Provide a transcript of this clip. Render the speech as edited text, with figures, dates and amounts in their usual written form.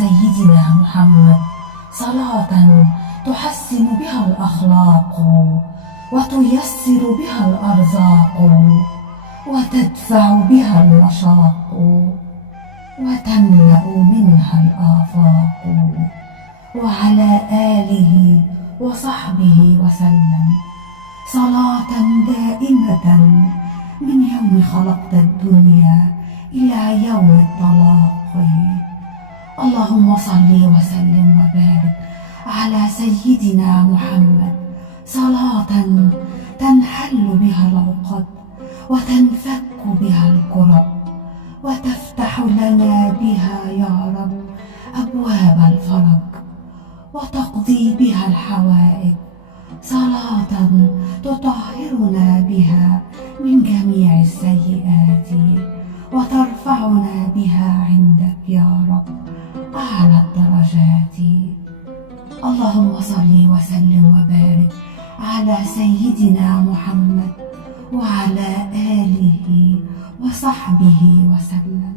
سيدنا محمد صلاة تحسن بها الأخلاق وتيسر بها الأرزاق وتدفع بها المشاق وتملأ منها الآفاق. وعلى آله وصحبه وسلم صلاة دائمة من يوم خلقت الدنيا إلى يوم الطلاق. اللهم صل وسلم وبارك على سيدنا محمد صلاة تنحل بها العقد وتنفك بها الكرب وتفتح لنا بها يا رب أبواب الفرج وتقضي بها الحوائج. صلاة تطهرنا بها من جميع السيئات وترفعنا بها عندك يا رب أعلى الدرجات. اللهم صل وسلم وبارك على سيدنا محمد وعلى آله وصحبه وسلم.